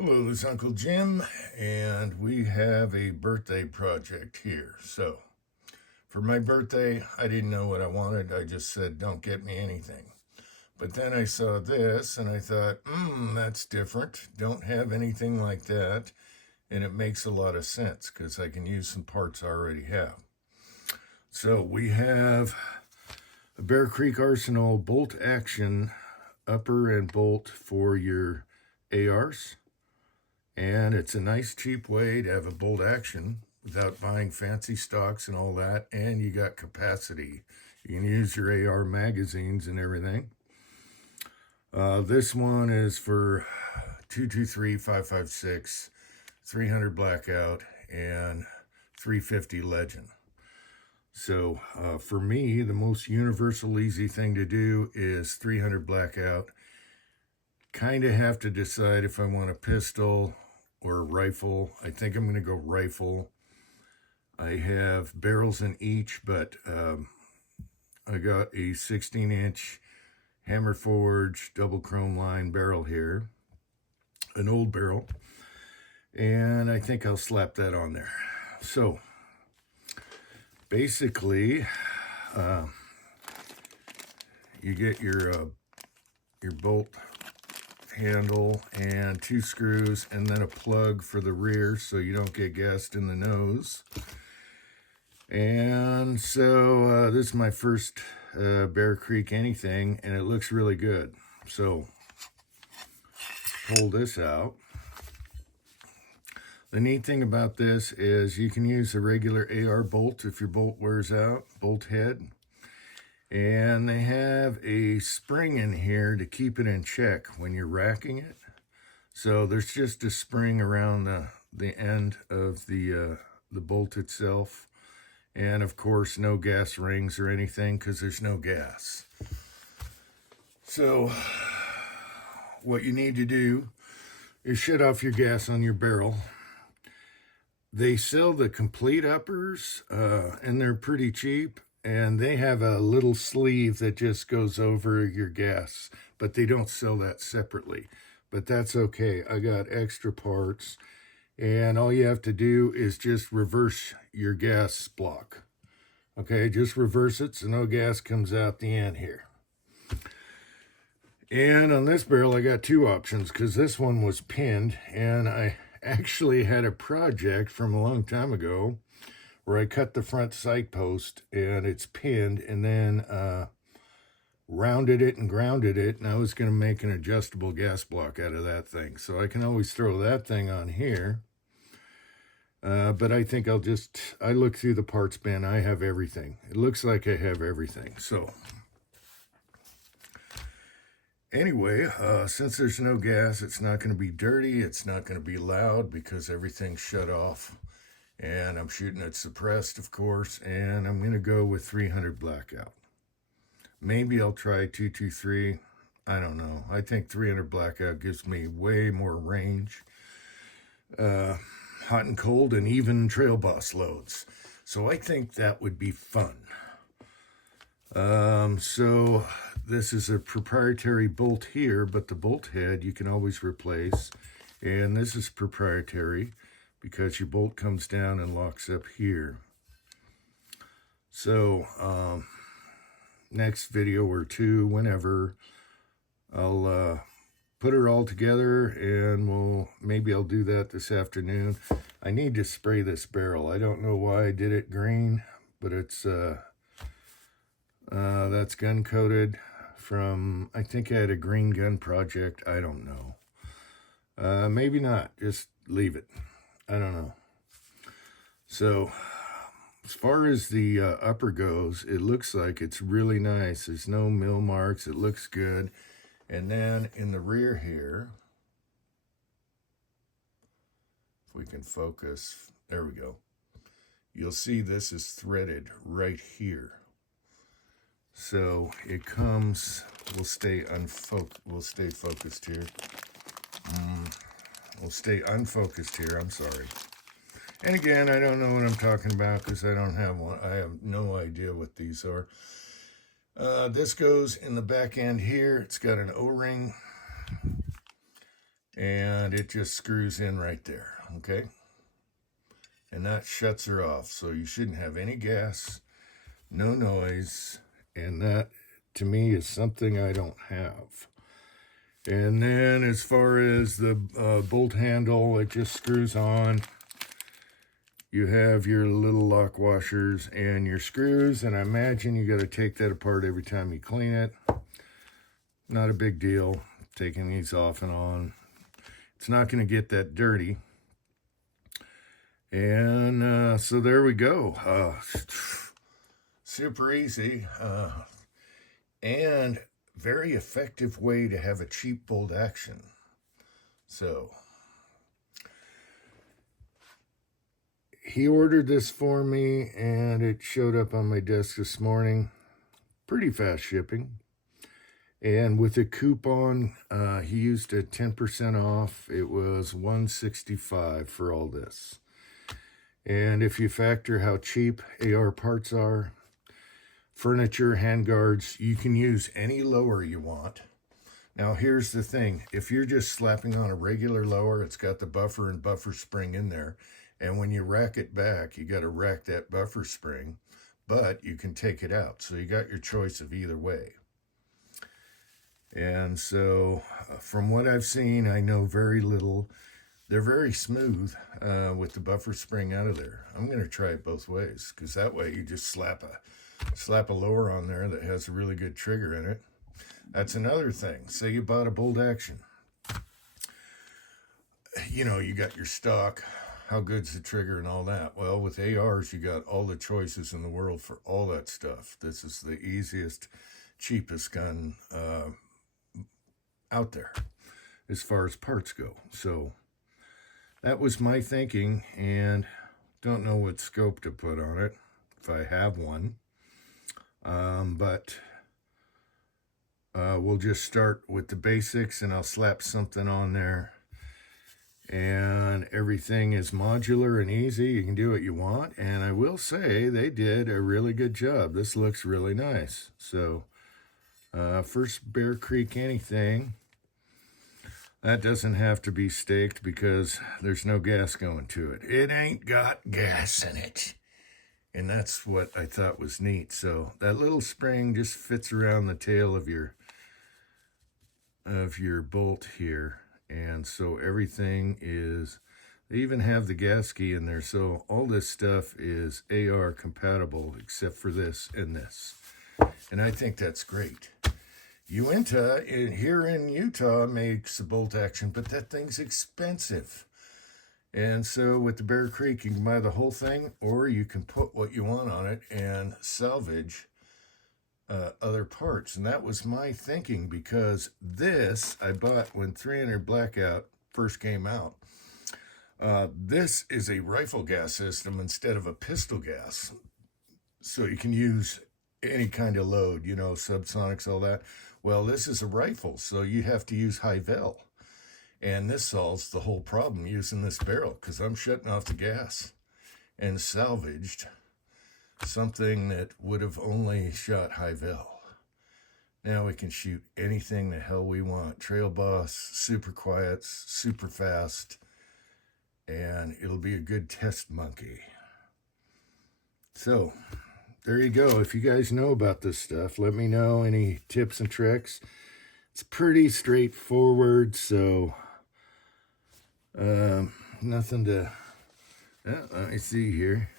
Hello, this is Uncle Jim, and we have a birthday project here. So, for my birthday, I didn't know what I wanted. I just said, don't get me anything. But then I saw this and I thought, that's different. Don't have anything like that. And it makes a lot of sense because I can use some parts I already have. So, we have a Bear Creek Arsenal bolt action upper and bolt for your ARs. And it's a nice cheap way to have a bolt action without buying fancy stocks and all that. And you got capacity. You can use your AR magazines and everything. This one is for 223, 556, 300 blackout, and 350 legend. So for me, the most universal easy thing to do is 300 blackout. Kind of have to decide if I want a pistol or a rifle. I think I'm going to go rifle. I have barrels in each, but I got a 16-inch Hammer Forge double chrome line barrel here, an old barrel, and I think I'll slap that on there. So basically, you get your bolt handle and 2 screws and then a plug for the rear so you don't get gassed in the nose. And so this is my first Bear Creek anything, and it looks really good. So pull this out. The neat thing about this is you can use a regular AR bolt if your bolt wears out, bolt head. And they have a spring in here to keep it in check when you're racking it. So there's just a spring around the end of the bolt itself. And of course, no gas rings or anything because there's no gas. So what you need to do is shut off your gas on your barrel. They sell the complete uppers and they're pretty cheap. And they have a little sleeve that just goes over your gas, but they don't sell that separately. But that's okay. I got extra parts, and all you have to do is just reverse your gas block. Okay, just reverse it so no gas comes out the end here. And on this barrel, I got 2 options because this one was pinned, and I actually had a project from a long time ago where I cut the front sight post and it's pinned, and then rounded it and grounded it, and I was going to make an adjustable gas block out of that thing. So I can always throw that thing on here. But I think I look through the parts bin. I have everything. It looks like I have everything. So anyway, since there's no gas, it's not going to be dirty. It's not going to be loud because everything's shut off. And I'm shooting it suppressed, of course, and I'm going to go with 300 blackout. Maybe I'll try 223. I don't know. I think 300 blackout gives me way more range. Hot and cold and even trail boss loads. So I think that would be fun. So this is a proprietary bolt here, but the bolt head you can always replace. And this is proprietary because your bolt comes down and locks up here. So next video or 2, whenever, I'll put her all together, and maybe I'll do that this afternoon. I need to spray this barrel. I don't know why I did it green, but it's that's gun coated from, I think I had a green gun project. I don't know. Maybe not. Just leave it. I don't know. So as far as the upper goes, it looks like it's really nice. There's no mill marks. It looks good. And then in the rear here, if we can focus, there we go. You'll see this is threaded right here. So it comes, we'll stay focused here. We'll stay unfocused here, I'm sorry. And again, I don't know what I'm talking about because I don't have one. I have no idea what these are. This goes in the back end here. It's got an O-ring. and it just screws in right there, okay? And that shuts her off, so you shouldn't have any gas, no noise, and that, to me, is something I don't have. And then as far as the bolt handle, it just screws on. You have your little lock washers and your screws, and I imagine you got to take that apart every time you clean it. Not a big deal, taking these off and on. It's not going to get that dirty. And so there we go. Super easy and very effective way to have a cheap bolt action. So he ordered this for me and it showed up on my desk this morning. Pretty fast shipping. And with a coupon, he used a 10% off. It was $165 for all this. And if you factor how cheap AR parts are, furniture, handguards, you can use any lower you want. Now here's the thing, if you're just slapping on a regular lower, it's got the buffer and buffer spring in there, and when you rack it back, you got to rack that buffer spring, but you can take it out, so you got your choice of either way. And so from what I've seen, I know very little. They're very smooth with the buffer spring out of there. I'm going to try it both ways, because that way you just slap a lower on there that has a really good trigger in it. That's another thing. Say you bought a bolt action. You know, you got your stock, how good's the trigger and all that. Well, with ARs, you got all the choices in the world for all that stuff. This is the easiest, cheapest gun out there as far as parts go. So that was my thinking, and don't know what scope to put on it, if I have one. But we'll just start with the basics, and I'll slap something on there. And everything is modular and easy. You can do what you want. And I will say they did a really good job. This looks really nice. So first Bear Creek anything. That doesn't have to be staked because there's no gas going to it. It ain't got gas in it. And that's what I thought was neat. So that little spring just fits around the tail of your bolt here. And so everything is, they even have the gas key in there. So all this stuff is AR compatible except for this and this. And I think that's great. Uinta here in Utah makes a bolt action, but that thing's expensive. And so with the Bear Creek, you can buy the whole thing, or you can put what you want on it and salvage other parts. And that was my thinking, because this I bought when 300 Blackout first came out. This is a rifle gas system instead of a pistol gas. So you can use any kind of load, you know, subsonics, all that. Well, this is a rifle, so you have to use high vel. And this solves the whole problem using this barrel, because I'm shutting off the gas and salvaged something that would have only shot high vel. Now we can shoot anything the hell we want. Trail boss, super quiets, super fast, and it'll be a good test monkey. So there you go. If you guys know about this stuff, let me know any tips and tricks. It's pretty straightforward, so nothing to, let me see here.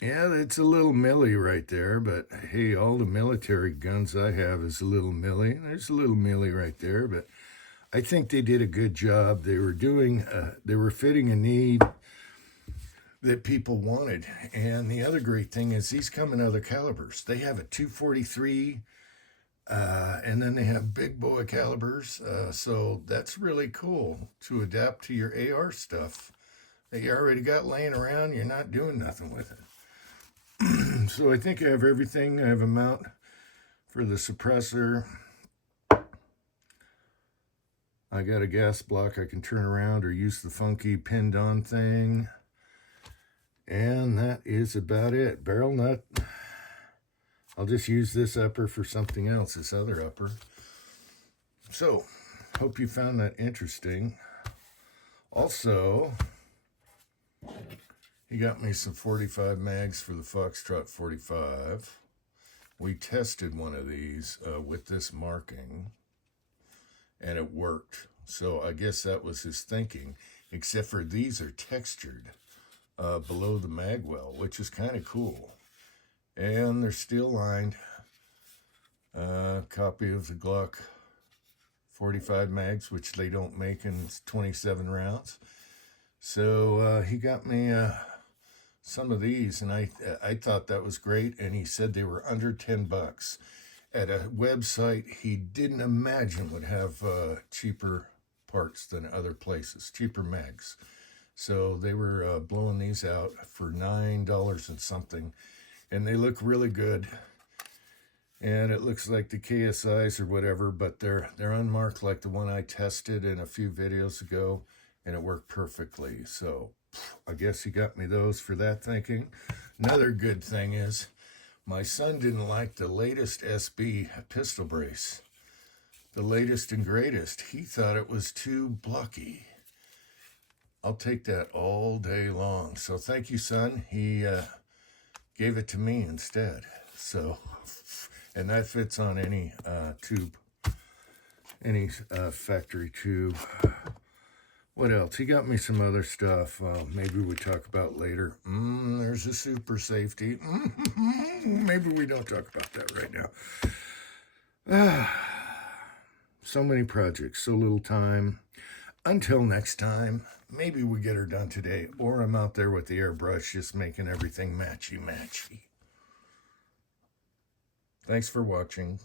Yeah, it's a little milli right there, but hey, all the military guns I have is a little milli. There's a little milli right there, but I think they did a good job. They were doing, they were fitting a need that people wanted. And the other great thing is these come in other calibers. They have a 243, and then they have big boy calibers. So that's really cool to adapt to your AR stuff that you already got laying around. You're not doing nothing with it. So I think I have everything. I have a mount for the suppressor. I got a gas block I can turn around or use the funky pinned on thing. And that is about it. Barrel nut. I'll just use this upper for something else, this other upper. So hope you found that interesting. Also, he got me some 45 mags for the Foxtrot 45. We tested one of these with this marking, and it worked. So I guess that was his thinking, except for these are textured below the mag well, which is kind of cool. And they're steel lined. Copy of the Glock 45 mags, which they don't make in 27 rounds. So he got me some of these, and I thought that was great. And he said they were under $10 at a website he didn't imagine would have cheaper parts than other places, cheaper mags. So they were blowing these out for $9 and something, and they look really good. And it looks like the KSIs or whatever, but they're unmarked like the one I tested in a few videos ago, and it worked perfectly. So I guess he got me those for that thinking. Another good thing is my son didn't like the latest SB pistol brace, the latest and greatest. He thought it was too blocky. I'll take that all day long. So thank you, son. He gave it to me instead. So, and that fits on any tube, any factory tube. What else? He got me some other stuff. Maybe we talk about later. There's a super safety. Maybe we don't talk about that right now. So many projects, so little time. Until next time, maybe we get her done today, or I'm out there with the airbrush just making everything matchy-matchy. Thanks for watching.